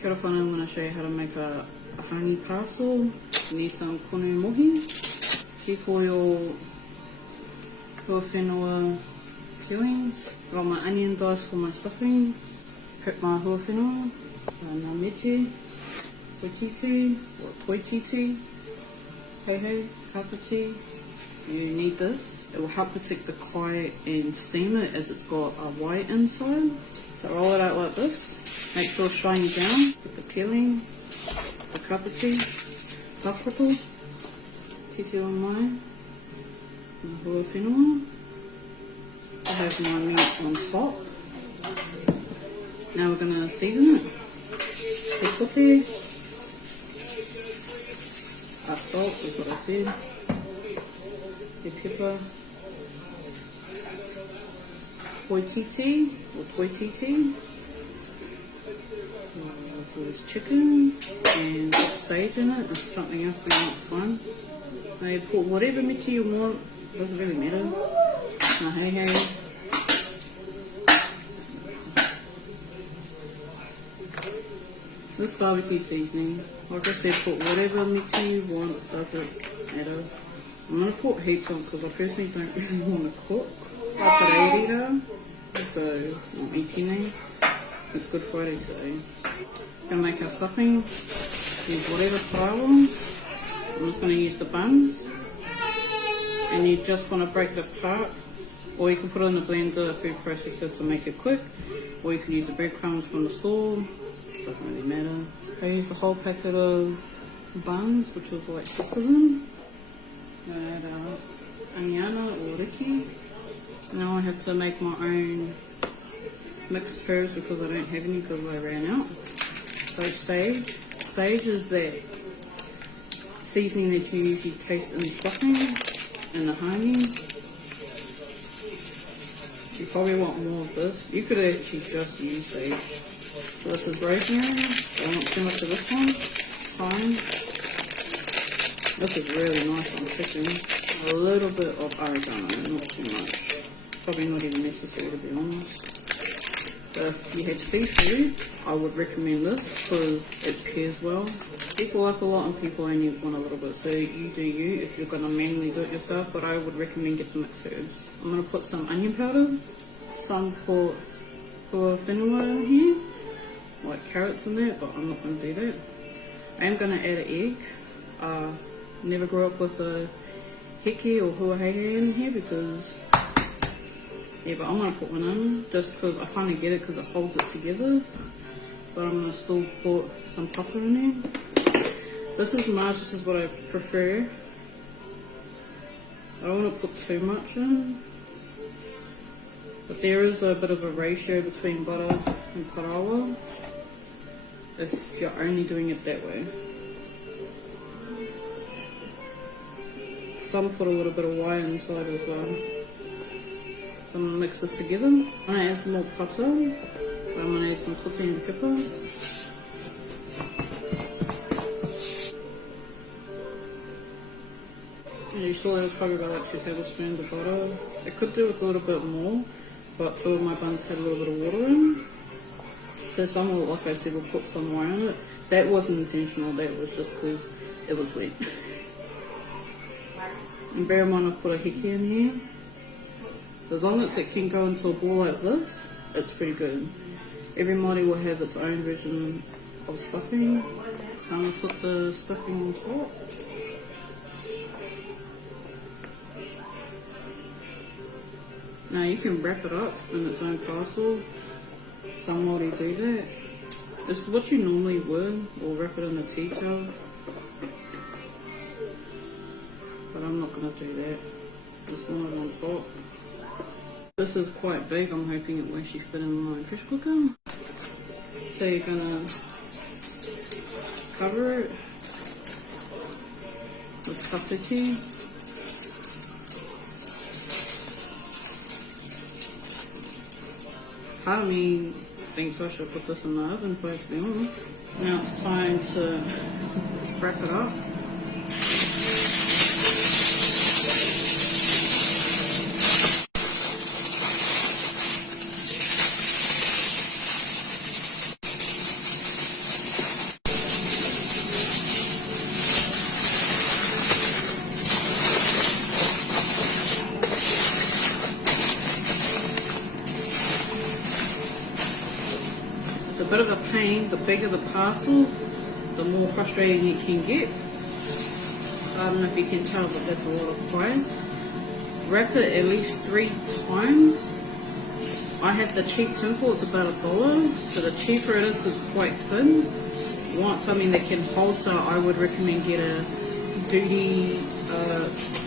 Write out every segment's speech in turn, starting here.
Kia ora whanau, I'm going to show you how to make a hāngī parcel. You need some konu mohi, cheap oil, hua whenua peelings, got my onion dice for my stuffing, cook my hua whenua, ngā mete, koititi, or toititi, hei, kapiti. You need this. It will help protect the kai and steam it as it's got a white inside. So roll it out like this. Make sure it's shiny down with the peeling, the kapiti, takoto, titi o mai, and hua whenua. I have my meat on top. Now we're going to season it. Te kote, our salt is what I said, te pepper, koititi or toititi, for this chicken, and sage in it is something else we might find. Now you put whatever miti you want, doesn't really matter. Now hei. This barbecue seasoning, like I said, put whatever miti you want, doesn't matter. I'm going to put heaps on because I personally don't really want to cook. I put 80 though, so I'm eating it. It's Good Friday, so I'm going to make our stuffing. Use whatever pile. I'm just going to use the buns, and you just want to break it apart, or you can put it in the blender, food processor to make it quick, or you can use the breadcrumbs from the store. Doesn't really matter. I used a whole packet of buns, which was like 6 of them. I add anyana or riki. Now I have to make my own mixed herbs because I don't have any because I ran out. So sage. Sage is that seasoning that you usually taste in the stuffing and the hāngī. You probably want more of this. You could actually just use sage. So this is rosemary. I want too much of this one. Thyme. This is really nice on chicken. A little bit of oregano, not too much. Probably not even necessary, to be honest. But if you had seafood, I would recommend this because it pairs well. People like a lot and people only want a little bit, so you do you if you're going to manually do it yourself, but I would recommend get the mixed herbs. I'm going to put some onion powder, some for hua whenua in here, like carrots in there, but I'm not going to do that. I am going to add an egg. Never grew up with a heke or huahei in here because, yeah, but I'm going to put one in just because I kind of get it because it holds it together. But I'm going to still put some papa in there. This is Marge, this is what I prefer. I don't want to put too much in. But there is a bit of a ratio between butter and parawa if you're only doing it that way. Some put a little bit of wire inside as well. So I'm going to mix this together. I'm going to add some more pata. I'm going to add some kote and pepper. And you saw that was probably about like 2 tablespoons of butter. I could do with a little bit more, but 2 of my buns had a little bit of water in. So some will, like I said, will put some wire in it. That wasn't intentional, that was just because it was wet. And bear in mind I put a heke in here. So as long as it can go into a ball like this, it's pretty good. Every Māori will have its own version of stuffing. I'm going to put the stuffing on top. Now you can wrap it up in its own parcel. Some Māori do that. It's what you normally would, or wrap it in a tea towel. But I'm not going to do that. Just want it on top. This is quite big. I'm hoping it will actually fit in my fish cooker. So you're going to cover it with kapiti. Part of me thinks I should put this in the oven for it, to be honest. Now it's time to wrap it up. It's a bit of a pain. The bigger the parcel, the more frustrating it can get. I don't know if you can tell, but that's a lot of fire. Wrap it at least 3 times. I have the cheap tinfoil, it's about $1. So the cheaper it is because it's quite thin. You want something that can hold, so I would recommend get a duty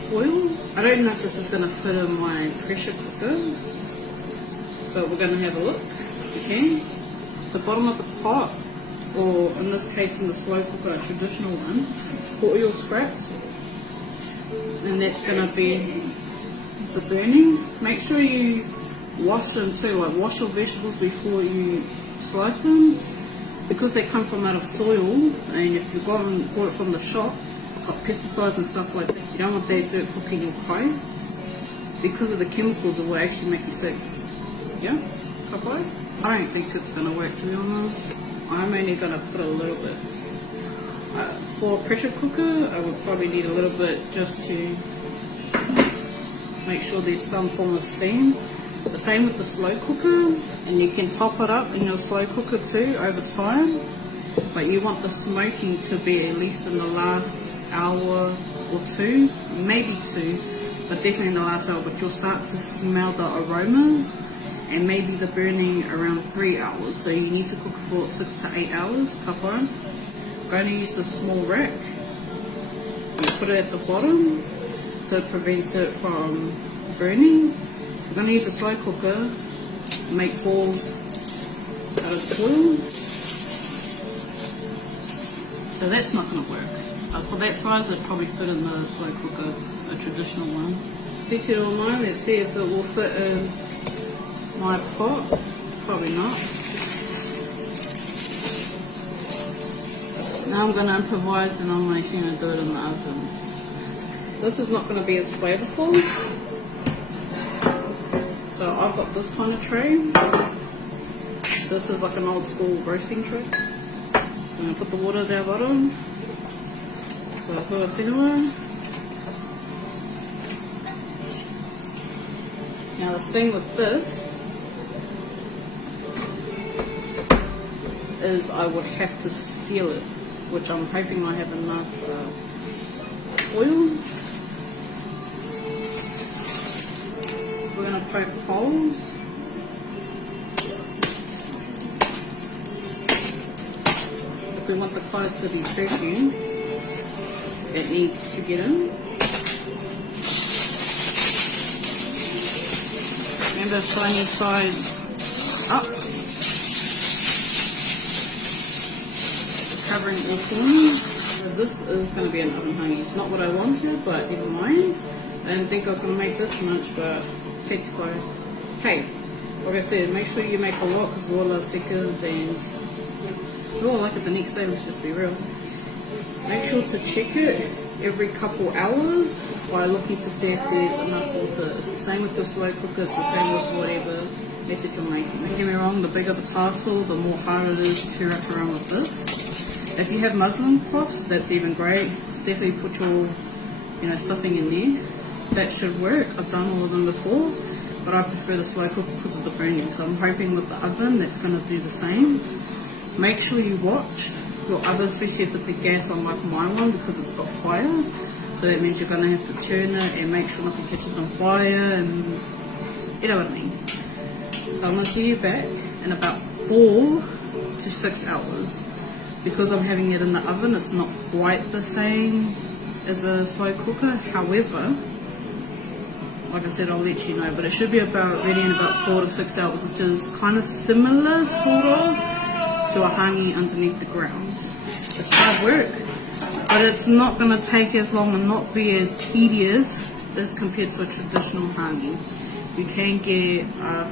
foil. I don't know if this is going to fit in my pressure cooker, but we're going to have a look. Okay. The bottom of the pot, or in this case in the slow cooker, a traditional one, put all your scraps, and that's going to be the burning. Make sure you wash them too, like wash your vegetables before you slice them, because they come from out of soil, and if you've bought it from the shop, got pesticides and stuff like that, you don't want that dirt cooking your kai, because of the chemicals it will actually make you sick. Yeah? Kapai? I don't think it's going to work, to be honest. I'm only going to put a little bit. For a pressure cooker, I would probably need a little bit just to make sure there's some form of steam. The same with the slow cooker, and you can top it up in your slow cooker too over time, but you want the smoking to be at least in the last hour or 2, maybe 2, but definitely in the last hour. But you'll start to smell the aromas, and maybe the burning around 3 hours. So you need to cook for 6 to 8 hours. Kapa. I'm going to use the small rack. You put it at the bottom so it prevents it from burning. I'm going to use a slow cooker to make balls out of foil. So that's not going to work. For that size, it'd probably fit in the slow cooker, a traditional one. 309, let's see if it will fit in my pot. Probably not. Now I'm going to improvise, and I'm actually going to do it in the oven. This is not going to be as flavorful. So I've got this kind of tray. This is like an old school roasting tray. I'm going to put the water down bottom. So I put a whenua. Now the thing with this is I would have to seal it, which I'm hoping I have enough oil. We're going to poke holes. If we want the clothes to be perfumed, it needs to get in. Remember, shiny side up. Covering all corners. So this is going to be an oven hāngī. It's not what I wanted, but never mind. I didn't think I was going to make this much, but hey, like I said, make sure you make a lot, because water loves seconds, and oh, I like it the next day. Let's just be real. Make sure to check it every couple hours by looking to see if there's enough water. It's the same with the slow cooker, it's the same with whatever method you're making. Don't get me wrong, the bigger the parcel, the more harder it is to wrap around with this. If you have muslin cloths, that's even great. Definitely put your stuffing in there. That should work. I've done all of them before, but I prefer the slow cooker because of the burning. So I'm hoping with the oven that's going to do the same. Make sure you watch your oven, especially if it's a gas one like my one, because it's got fire. So that means you're going to have to turn it and make sure nothing catches on fire, and you know what I mean. So I'm going to see you back in about 4 to 6 hours. Because I'm having it in the oven, it's not quite the same as a slow cooker. However, like I said, I'll let you know, but it should be about ready in about 4 to 6 hours, which is kind of similar, sort of, to a hāngī underneath the ground. It's hard work, but it's not going to take as long and not be as tedious as compared to a traditional hāngī. You can get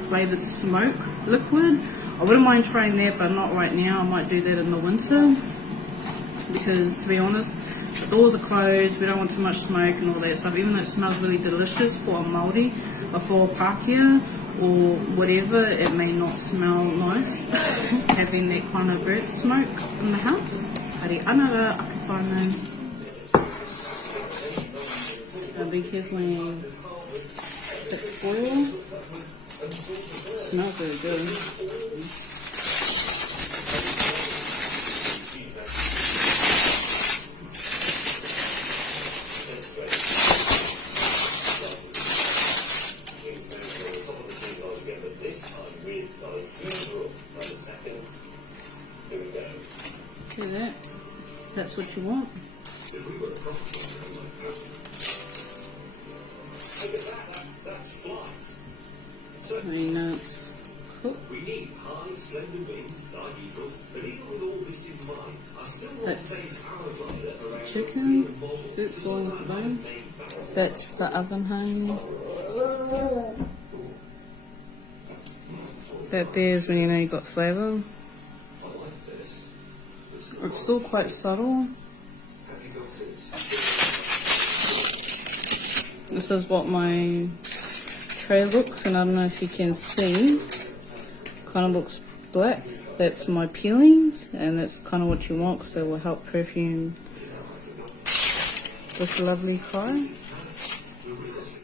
flavoured smoke liquid. I wouldn't mind trying that, but not right now. I might do that in the winter, because to be honest, the doors are closed, we don't want too much smoke and all that stuff, even though it smells really delicious for a Māori, or for a Pākehā or whatever, it may not smell nice having that kind of burnt smoke in the house. Hari anara akawhānau. Be careful when you put foil. Smells really good. See that? That's what you want. I mean, it's cooked. We need high, slender wings, dihedral, but even with all this in mind, I still want to base our glider around Chicken, it's going to bone. That's the oven hāngī. That there's when you know you've got flavour. It's still quite subtle. This is what my tray looks, and I don't know if you can see. Kind of looks black. That's my peelings, and that's kind of what you want because it will help perfume this lovely pie.